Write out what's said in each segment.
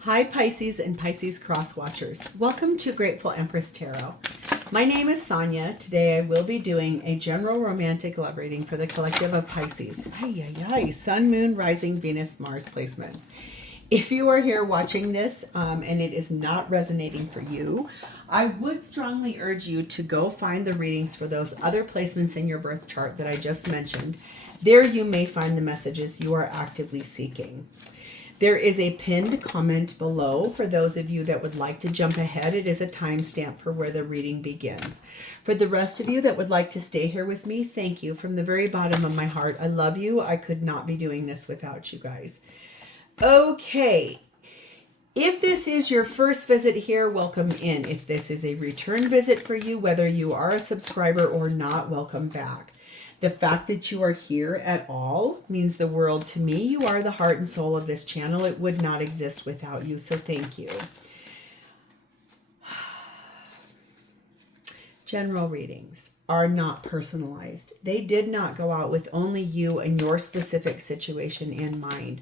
Hi Pisces and Pisces cross watchers. Welcome to Grateful Empress Tarot. My name is Sonia. Today I will be doing a general romantic love reading for the collective of Pisces. Sun, Moon, Rising, Venus, Mars placements. If you are here watching this and it is not resonating for you, I would strongly urge you to go find the readings for those other placements in your birth chart that I just mentioned. There you may find the messages you are actively seeking. There is a pinned comment below for those of you that would like to jump ahead. It is a timestamp for where the reading begins. For the rest of you that would like to stay here with me, thank you from the very bottom of my heart. I love you. I could not be doing this without you guys. Okay. If this is your first visit here, welcome in. If this is a return visit for you, whether you are a subscriber or not, welcome back. The fact that you are here at all means the world to me. You are the heart and soul of this channel. It would not exist without you, so thank you. General readings are not personalized. They did not go out with only you and your specific situation in mind.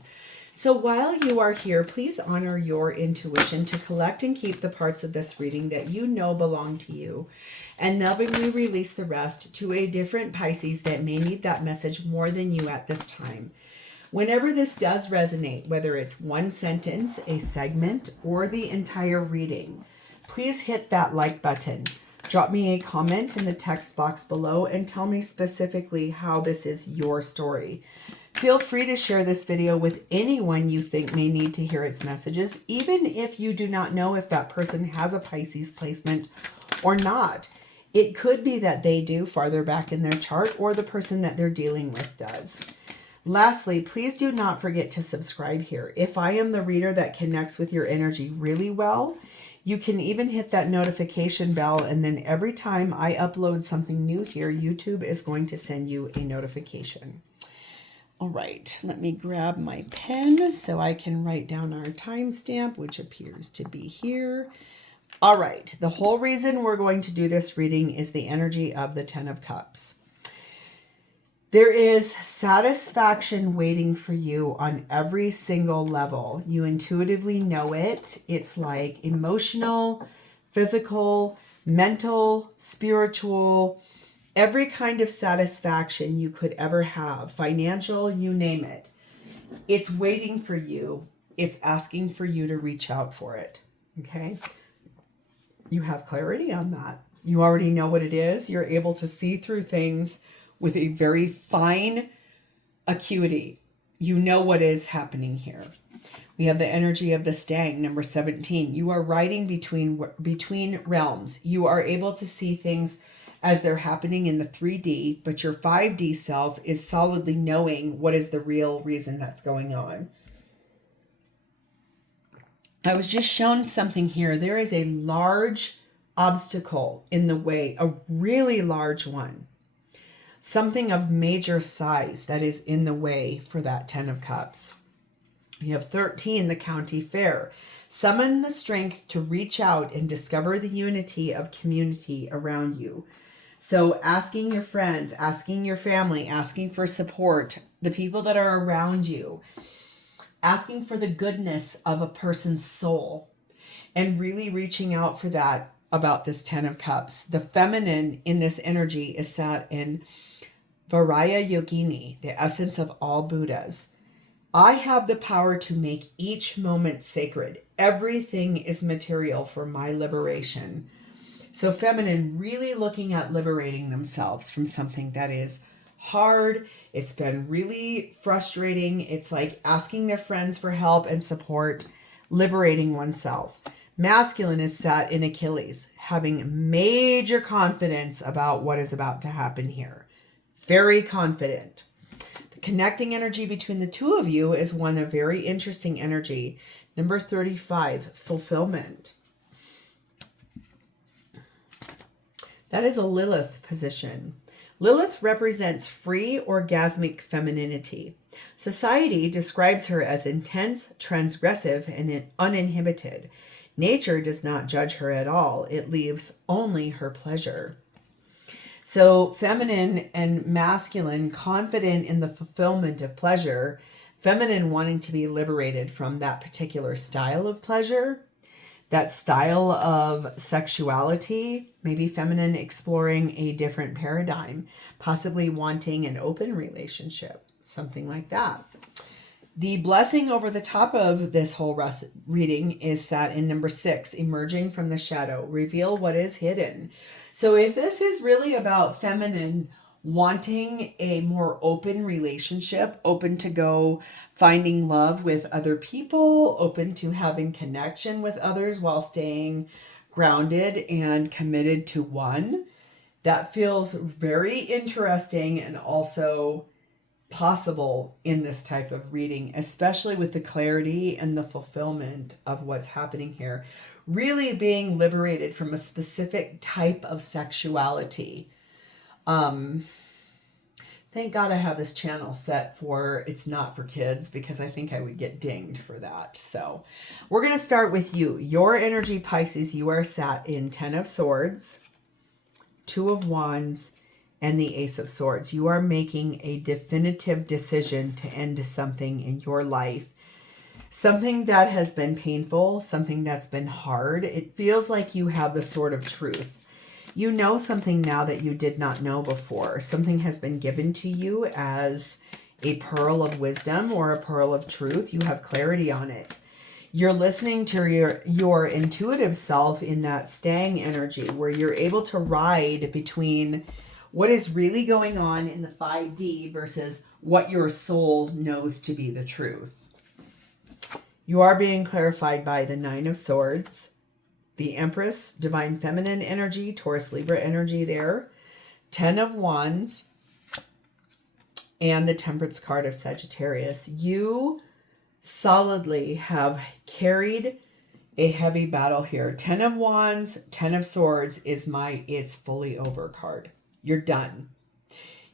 So while you are here, please honor your intuition to collect and keep the parts of this reading that you know belong to you, and lovingly release the rest to a different Pisces that may need that message more than you at this time. Whenever this does resonate, whether it's one sentence, a segment, or the entire reading, please hit that like button. Drop me a comment in the text box below and tell me specifically how this is your story. Feel free to share this video with anyone you think may need to hear its messages, even if you do not know if that person has a Pisces placement or not. It could be that they do farther back in their chart, or the person that they're dealing with does. Lastly, please do not forget to subscribe here. If I am the reader that connects with your energy really well, you can even hit that notification bell, and then every time I upload something new here, YouTube is going to send you a notification. All right, let me grab my pen so I can write down our timestamp, which appears to be here. All right, the whole reason we're going to do this reading is the energy of the Ten of Cups. There is satisfaction waiting for you on every single level. You intuitively know it. It's like emotional, physical, mental, spiritual, every kind of satisfaction you could ever have, financial, you name it. It's waiting for you. It's asking for you to reach out for it. Okay? You have clarity on that. You already know what it is. You're able to see through things with a very fine acuity. You know what is happening here. We have the energy of the Stag, number 17. You are riding between realms. You are able to see things as they're happening in the 3D, but your 5D self is solidly knowing what is the real reason that's going on. I was just shown something here. There is a large obstacle in the way, a really large one. Something of major size that is in the way for that 10 of Cups. You have 13, the County Fair. Summon the strength to reach out and discover the unity of community around you. So asking your friends, asking your family, asking for support, the people that are around you, asking for the goodness of a person's soul, and really reaching out for that about this 10 of Cups. The feminine in this energy is sat in Varaya Yogini, the essence of all Buddhas. I have the power to make each moment sacred. Everything is material for my liberation. So feminine really looking at liberating themselves from something that is hard. It's been really frustrating. It's like asking their friends for help and support, liberating oneself. Masculine is sat in Achilles, having major confidence about what is about to happen here. Very confident. The connecting energy between the two of you is one of very interesting energy. Number 35, fulfillment. That is a Lilith position. Lilith represents free orgasmic femininity. Society describes her as intense, transgressive, and uninhibited. Nature does not judge her at all. It leaves only her pleasure. So feminine and masculine, confident in the fulfillment of pleasure. Feminine wanting to be liberated from that particular style of pleasure, that style of sexuality. Maybe feminine exploring a different paradigm, possibly wanting an open relationship, something like that. The blessing over the top of this whole reading is sat in number 6, emerging from the shadow, reveal what is hidden. So if this is really about feminine wanting a more open relationship, open to go finding love with other people, open to having connection with others while staying grounded and committed to one, that feels very interesting and also possible in this type of reading, especially with the clarity and the fulfillment of what's happening here. Really being liberated from a specific type of sexuality. Thank God I have this channel set for it's not for kids, because I think I would get dinged for that. So we're going to start with you. Your energy, Pisces, you are sat in 10 of Swords, 2 of Wands, and the Ace of Swords. You are making a definitive decision to end something in your life. Something that has been painful, something that's been hard. It feels like you have the sword of truth. You know something now that you did not know before. Something has been given to you as a pearl of wisdom or a pearl of truth. You have clarity on it. You're listening to your intuitive self in that staying energy, where you're able to ride between what is really going on in the 5D versus what your soul knows to be the truth. You are being clarified by the 9 of Swords, the Empress, Divine Feminine energy, Taurus Libra energy there, 10 of Wands, and the Temperance card of Sagittarius. You solidly have carried a heavy battle here. 10 of Wands, 10 of Swords is my it's fully over card. You're done.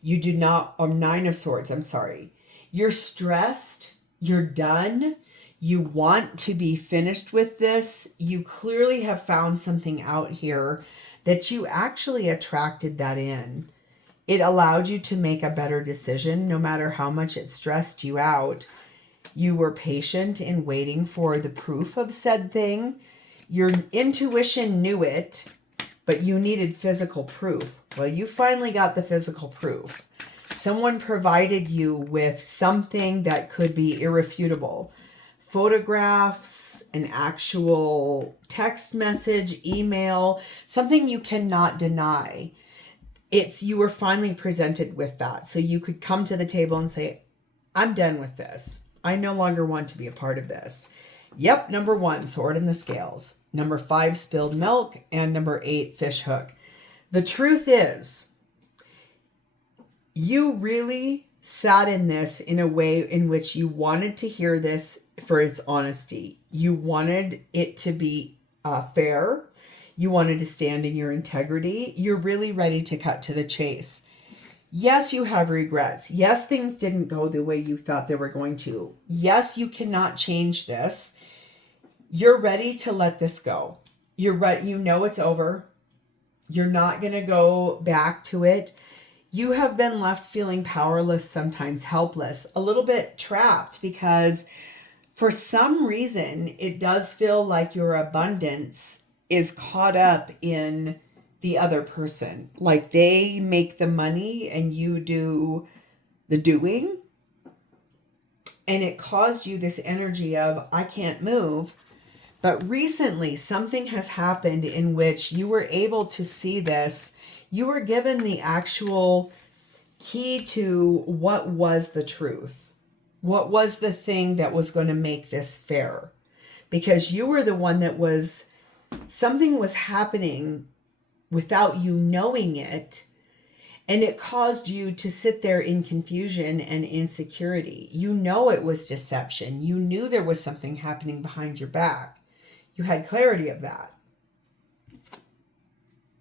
You do not, or 9 of Swords, I'm sorry. You're stressed. You're done. You want to be finished with this. You clearly have found something out here that you actually attracted that in. It allowed you to make a better decision, no matter how much it stressed you out. You were patient in waiting for the proof of said thing. Your intuition knew it, but you needed physical proof. Well, you finally got the physical proof. Someone provided you with something that could be irrefutable. Photographs, an actual text message, email, something you cannot deny. You were finally presented with that. So you could come to the table and say, I'm done with this. I no longer want to be a part of this. Yep, number 1, sword in the scales. Number 5, spilled milk. And number 8, fish hook. The truth is, you really sat in this in a way in which you wanted to hear this for its honesty. You wanted it to be fair. You wanted to stand in your integrity. You're really ready to cut to the chase. Yes, you have regrets. Yes, things didn't go the way you thought they were going to. Yes, you cannot change this. You're ready to let this go. You're ready. You know it's over. You're not going to go back to it. You have been left feeling powerless, sometimes helpless, a little bit trapped, because for some reason, it does feel like your abundance is caught up in the other person. Like they make the money and you do the doing. And it caused you this energy of, I can't move. But recently, something has happened in which you were able to see this. You were given the actual key to what was the truth. What was the thing that was going to make this fair? Because you were the one that was, something was happening without you knowing it. And it caused you to sit there in confusion and insecurity. You know it was deception. You knew there was something happening behind your back. You had clarity of that.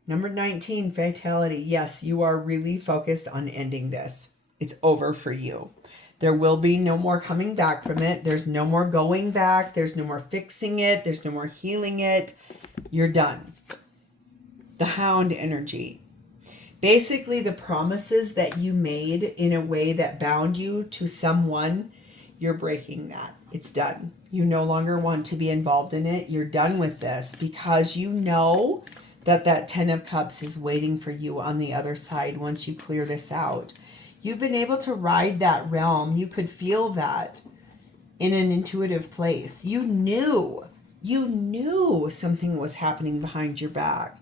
Number 19, fatality. Yes, you are really focused on ending this. It's over for you. There will be no more coming back from it. There's no more going back. There's no more fixing it. There's no more healing it. You're done. The Hound energy. Basically, the promises that you made in a way that bound you to someone, You're breaking that. It's done. You no longer want to be involved in it. You're done with this because you know that that 10 of Cups is waiting for you on the other side once you clear this out. You've been able to ride that realm. You could feel that in an intuitive place. You knew something was happening behind your back.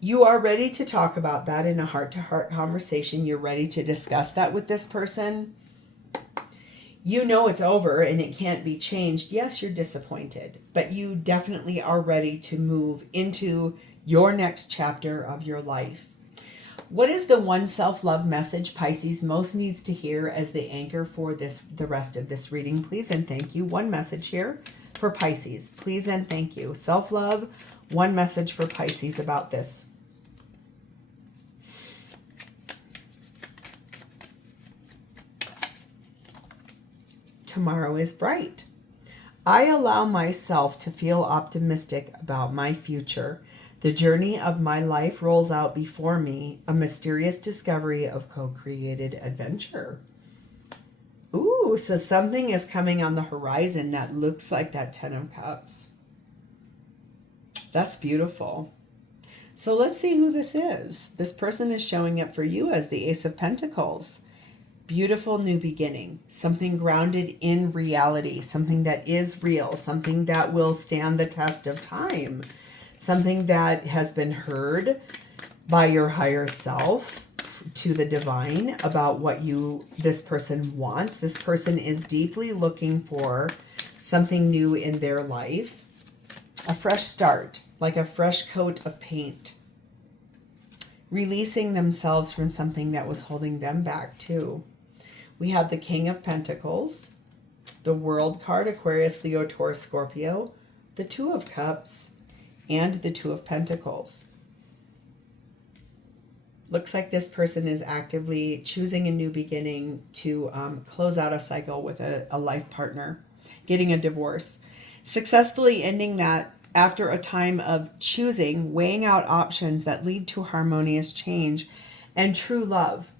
You are ready to talk about that in a heart-to-heart conversation. You're ready to discuss that with this person. You know it's over and it can't be changed. Yes, you're disappointed, but you definitely are ready to move into your next chapter of your life. What is the one self-love message Pisces most needs to hear as the anchor for the rest of this reading? Please and thank you. One message here for Pisces. Please and thank you. Self-love, one message for Pisces about this. Tomorrow is bright. I allow myself to feel optimistic about my future. The journey of my life rolls out before me, a mysterious discovery of co-created adventure. Ooh, so something is coming on the horizon that looks like that 10 of Cups. That's beautiful. So let's see who this is. This person is showing up for you as the Ace of Pentacles. Beautiful new beginning, something grounded in reality, something that is real, something that will stand the test of time, something that has been heard by your higher self to the divine about what this person wants. This person is deeply looking for something new in their life, a fresh start, like a fresh coat of paint, releasing themselves from something that was holding them back too. We have the King of Pentacles, the World card, Aquarius, Leo, Taurus, Scorpio, the Two of Cups, and the Two of Pentacles. Looks like this person is actively choosing a new beginning to close out a cycle with a life partner, getting a divorce, successfully ending that after a time of choosing, weighing out options that lead to harmonious change and true love.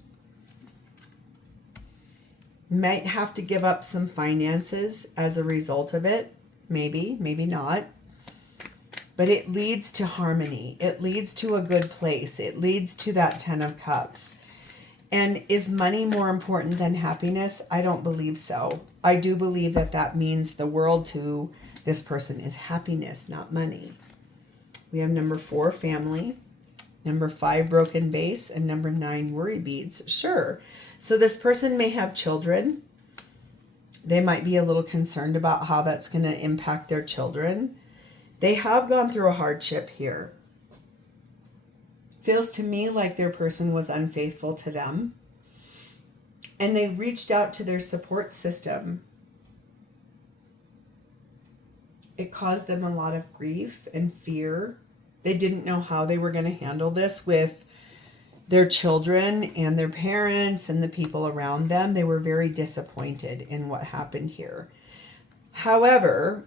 Might have to give up some finances as a result of it. Maybe, maybe not. But it leads to harmony. It leads to a good place. It leads to that 10 of Cups. And is money more important than happiness? I don't believe so. I do believe that that means the world to this person is happiness, not money. We have number 4, family. Number 5, broken vase. And number 9, worry beads. Sure. So this person may have children. They might be a little concerned about how that's going to impact their children. They have gone through a hardship here. Feels to me like their person was unfaithful to them. And they reached out to their support system. It caused them a lot of grief and fear. They didn't know how they were going to handle this with their children and their parents and the people around them. They were very disappointed in what happened here. However,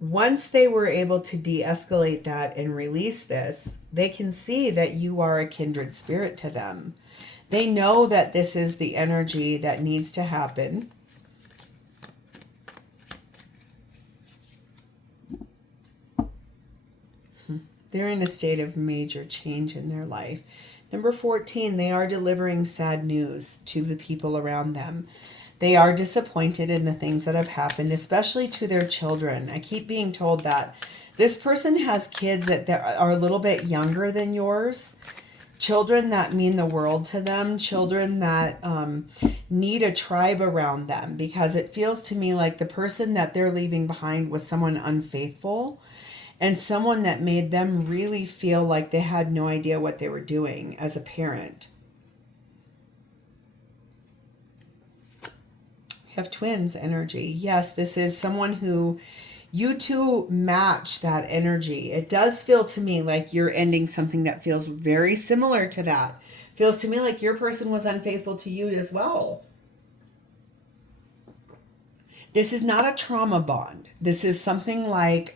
once they were able to de-escalate that and release this, they can see that you are a kindred spirit to them. They know that this is the energy that needs to happen. They're in a state of major change in their life. Number 14, they are delivering sad news to the people around them. They are disappointed in the things that have happened, especially to their children. I keep being told that this person has kids that are a little bit younger than yours. Children that mean the world to them. Children that need a tribe around them. Because it feels to me like the person that they're leaving behind was someone unfaithful. And someone that made them really feel like they had no idea what they were doing as a parent. We have twins energy. Yes, this is someone who you two match that energy. It does feel to me like you're ending something that feels very similar to that. Feels to me like your person was unfaithful to you as well. This is not a trauma bond. This is something like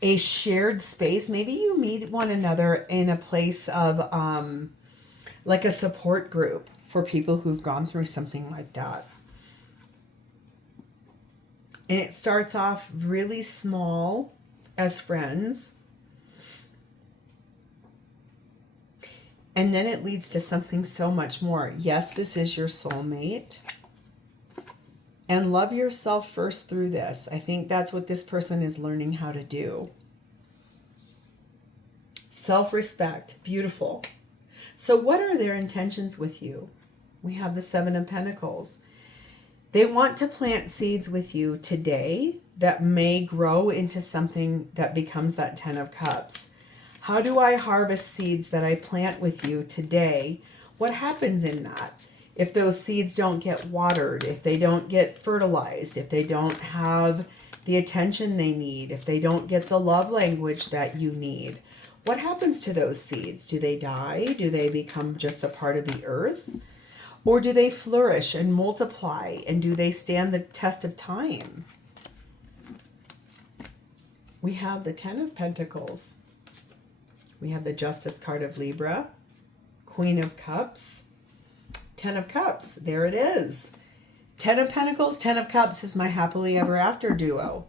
a shared space. Maybe you meet one another in a place of like a support group for people who've gone through something like that. And it starts off really small as friends. And then it leads to something so much more. Yes, this is your soulmate. And love yourself first through this. I think that's what this person is learning how to do. Self-respect. Beautiful. So what are their intentions with you? We have the Seven of Pentacles. They want to plant seeds with you today that may grow into something that becomes that Ten of Cups. How do I harvest seeds that I plant with you today? What happens in that? If those seeds don't get watered, if they don't get fertilized, if they don't have the attention they need, if they don't get the love language that you need, what happens to those seeds? Do they die? Do they become just a part of the earth? Or do they flourish and multiply? And do they stand the test of time? We have the Ten of Pentacles. We have the Justice card of Libra. Queen of Cups. Ten of Cups. There it is. Ten of Pentacles, Ten of Cups is my happily ever after duo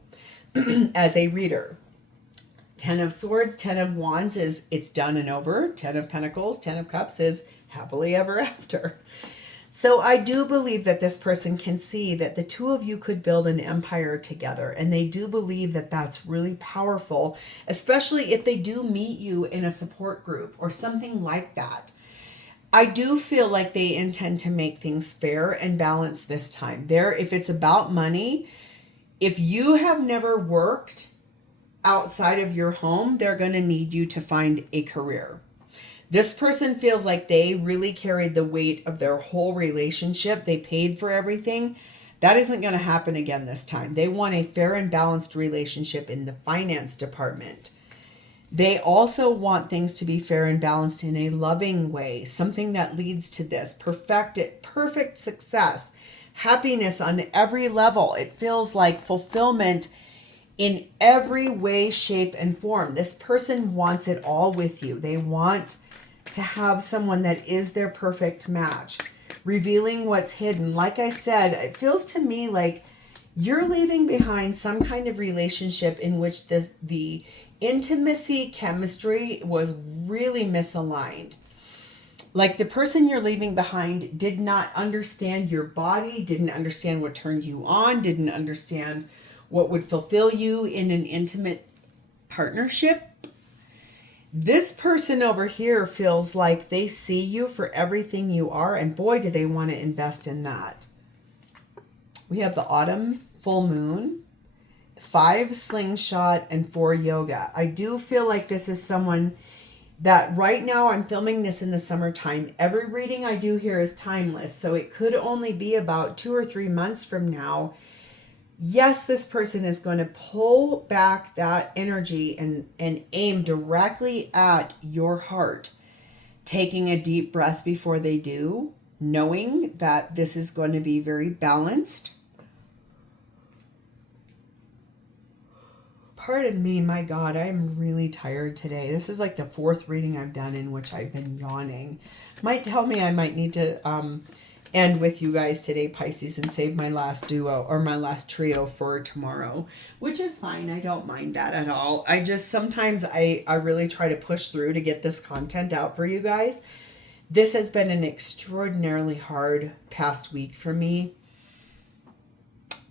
as a reader. Ten of Swords, Ten of Wands is it's done and over. Ten of Pentacles, Ten of Cups is happily ever after. So I do believe that this person can see that the two of you could build an empire together. And they do believe that that's really powerful, especially if they do meet you in a support group or something like that. I do feel like they intend to make things fair and balanced this time. If it's about money, if you have never worked outside of your home, they're going to need you to find a career. This person feels like they really carried the weight of their whole relationship. They paid for everything. That isn't going to happen again this time. They want a fair and balanced relationship in the finance department. They also want things to be fair and balanced in a loving way, something that leads to this perfect success, happiness on every level. It feels like fulfillment in every way, shape, and form. This person wants it all with you. They want to have someone that is their perfect match, revealing what's hidden. Like I said, it feels to me like you're leaving behind some kind of relationship in which the intimacy, chemistry was really misaligned. Like the person you're leaving behind did not understand your body, didn't understand what turned you on, didn't understand what would fulfill you in an intimate partnership. This person over here feels like they see you for everything you are, and boy, do they want to invest in that. We have the autumn full moon, 5 slingshot, and 4 yoga. I do feel like this is someone that right now I'm filming this in the summertime. Every reading I do here is timeless, so it could only be about 2 or 3 months from now. Yes, this person is going to pull back that energy and aim directly at your heart, taking a deep breath before they do, knowing that this is going to be very balanced. Pardon me, my God, I'm really tired today. This is like the 4th reading I've done in which I've been yawning. Might tell me I might need to end with you guys today, Pisces, and save my last duo or my last trio for tomorrow, which is fine. I don't mind that at all. I just sometimes I really try to push through to get this content out for you guys. This has been an extraordinarily hard past week for me.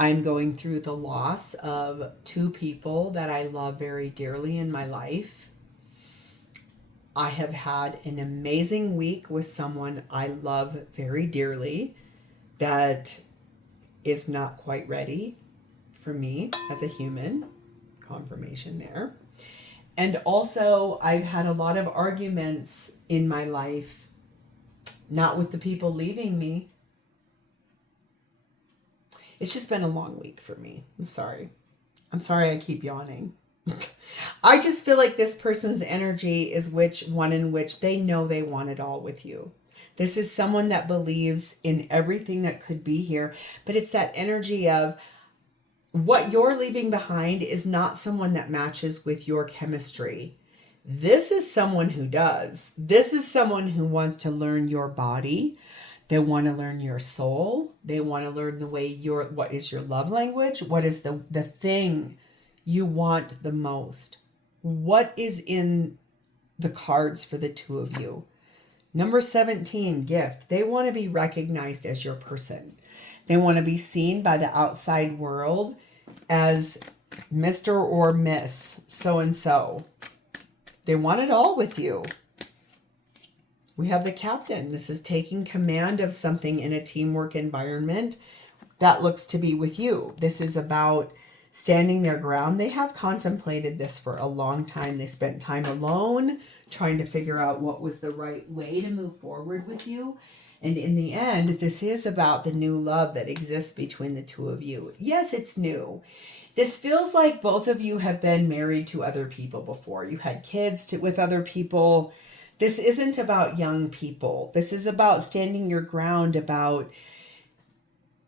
I'm going through the loss of 2 people that I love very dearly in my life. I have had an amazing week with someone I love very dearly that is not quite ready for me as a human. Confirmation there. And also, I've had a lot of arguments in my life, not with the people leaving me. It's just been a long week for me. I'm sorry. I keep yawning. I just feel like this person's energy is one in which they know they want it all with you. This is someone that believes in everything that could be here, but it's that energy of what you're leaving behind is not someone that matches with your chemistry. This is someone who does. This is someone who wants to learn your body. They want to learn your soul. They want to learn the way what is your love language? What is the thing you want the most? What is in the cards for the two of you? Number 17, gift. They want to be recognized as your person. They want to be seen by the outside world as Mr. or Miss so-and-so. They want it all with you. We have the captain. This is taking command of something in a teamwork environment that looks to be with you. This is about standing their ground. They have contemplated this for a long time. They spent time alone trying to figure out what was the right way to move forward with you. And in the end, this is about the new love that exists between the two of you. Yes, it's new. This feels like both of you have been married to other people before. You had kids with other people. This isn't about young people. This is about standing your ground, about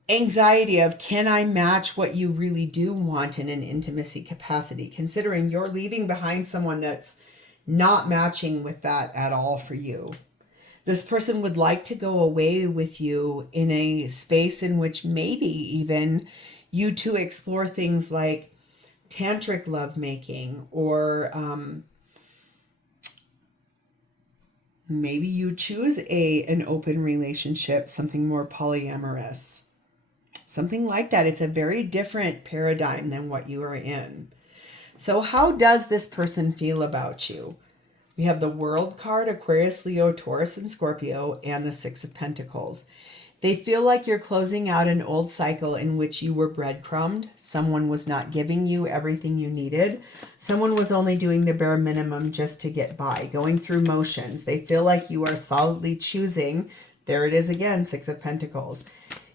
anxiety of, can I match what you really do want in an intimacy capacity, considering you're leaving behind someone that's not matching with that at all for you. This person would like to go away with you in a space in which maybe even you two explore things like tantric lovemaking, or maybe you choose an open relationship, something more polyamorous, something like that. It's a very different paradigm than what you are in. So how does this person feel about you? We have the World card, Aquarius, Leo, Taurus, and Scorpio, and the Six of Pentacles. They feel like you're closing out an old cycle in which you were breadcrumbed. Someone was not giving you everything you needed. Someone was only doing the bare minimum just to get by, going through motions. They feel like you are solidly choosing, there it is again, Six of Pentacles.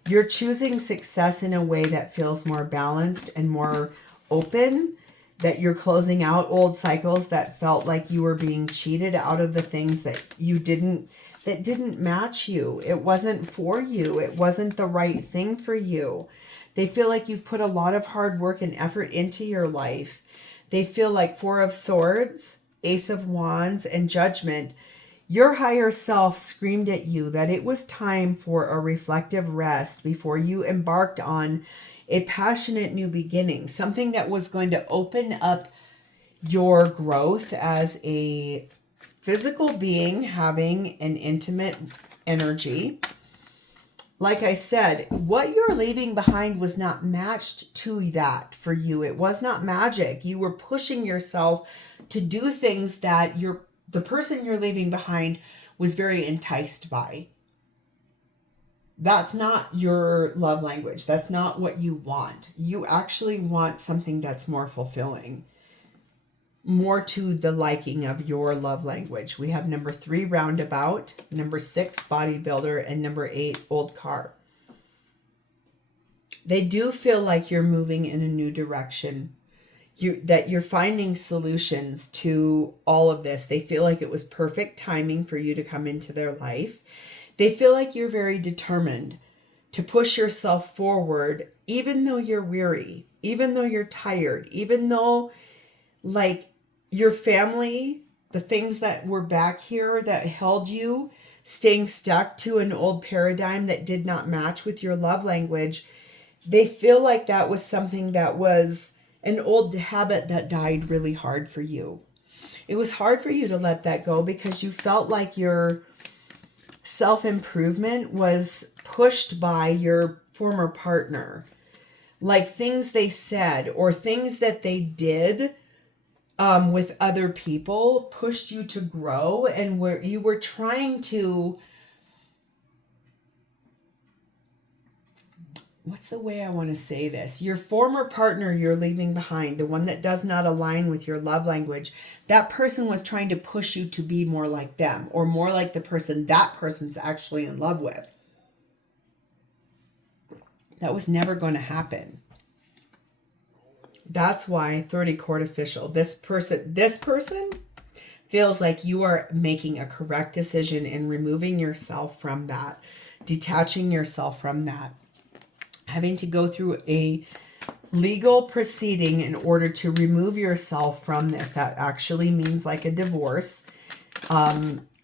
You're choosing success in a way that feels more balanced and more open, that you're closing out old cycles that felt like you were being cheated out of the things that didn't match you. It wasn't for you. It wasn't the right thing for you. They feel like you've put a lot of hard work and effort into your life. They feel like Four of Swords, Ace of Wands, and Judgment. Your higher self screamed at you that it was time for a reflective rest before you embarked on a passionate new beginning, something that was going to open up your growth as a physical being having an intimate energy. Like I said, what you're leaving behind was not matched to that for you. It was not magic. You were pushing yourself to do things that the person you're leaving behind was very enticed by. That's not your love language. That's not what you want. You actually want something that's more fulfilling, more to the liking of your love language. We have number 3, roundabout, number 6, bodybuilder, and number 8, old car. They do feel like you're moving in a new direction, that you're finding solutions to all of this. They feel like it was perfect timing for you to come into their life. They feel like you're very determined to push yourself forward, even though you're weary, even though you're tired, even though like your family, the things that were back here that held you, staying stuck to an old paradigm that did not match with your love language. They feel like that was something that was an old habit that died really hard for you. It was hard for you to let that go because you felt like your self-improvement was pushed by your former partner. Like things they said or things that they did with other people pushed you to grow, and where you were trying to, what's the way I want to say this? Your former partner you're leaving behind, the one that does not align with your love language, that person was trying to push you to be more like them or more like the person that person's actually in love with. That was never going to happen. That's why 30 court official, this person feels like you are making a correct decision in removing yourself from that, detaching yourself from that, having to go through a legal proceeding in order to remove yourself from this. That actually means like a divorce.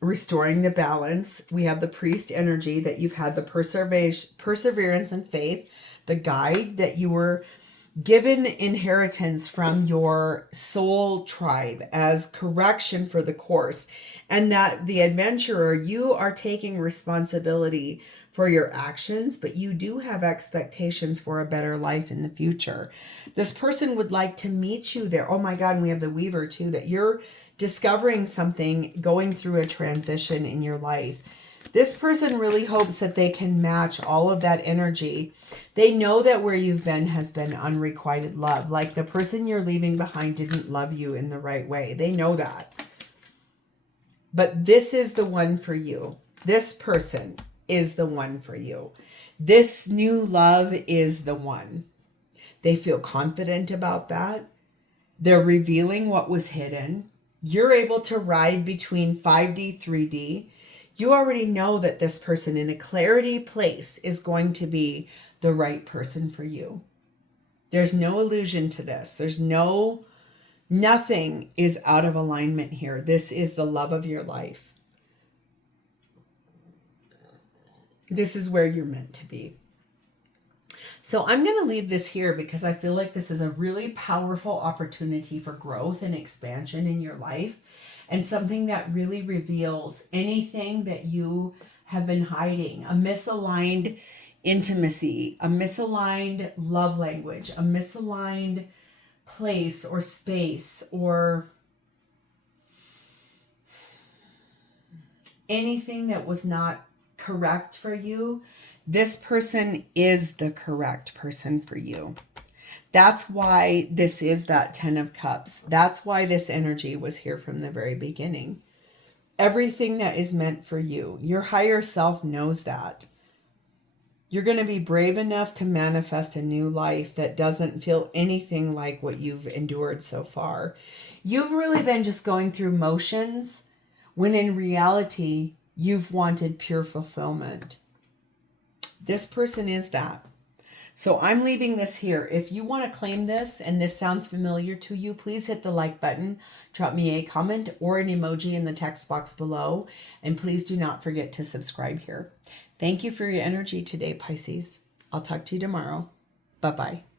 restoring the balance. We have the priest energy, that you've had the perseverance and faith, the guide, that you were given inheritance from your soul tribe as correction for the course, and that the adventurer, you are taking responsibility for your actions, but you do have expectations for a better life in the future. This person would like to meet you there. Oh my God, and we have the weaver too, that you're discovering something, going through a transition in your life. This person really hopes that they can match all of that energy. They know that where you've been has been unrequited love. Like the person you're leaving behind didn't love you in the right way. They know that. But this is the one for you. This person is the one for you. This new love is the one. They feel confident about that. They're revealing what was hidden. You're able to ride between 5D, 3D. You already know that this person in a clarity place is going to be the right person for you. There's no illusion to this. Nothing is out of alignment here. This is the love of your life. This is where you're meant to be. So I'm going to leave this here because I feel like this is a really powerful opportunity for growth and expansion in your life, and something that really reveals anything that you have been hiding, a misaligned intimacy, a misaligned love language, a misaligned place or space, or anything that was not correct for you. This person is the correct person for you. That's why this is that 10 of Cups. That's why this energy was here from the very beginning. Everything that is meant for you, your higher self knows that. You're going to be brave enough to manifest a new life that doesn't feel anything like what you've endured so far. You've really been just going through motions, when in reality, you've wanted pure fulfillment. This person is that. So I'm leaving this here. If you want to claim this and this sounds familiar to you, please hit the like button, drop me a comment or an emoji in the text box below, and please do not forget to subscribe here. Thank you for your energy today, Pisces. I'll talk to you tomorrow. Bye-bye.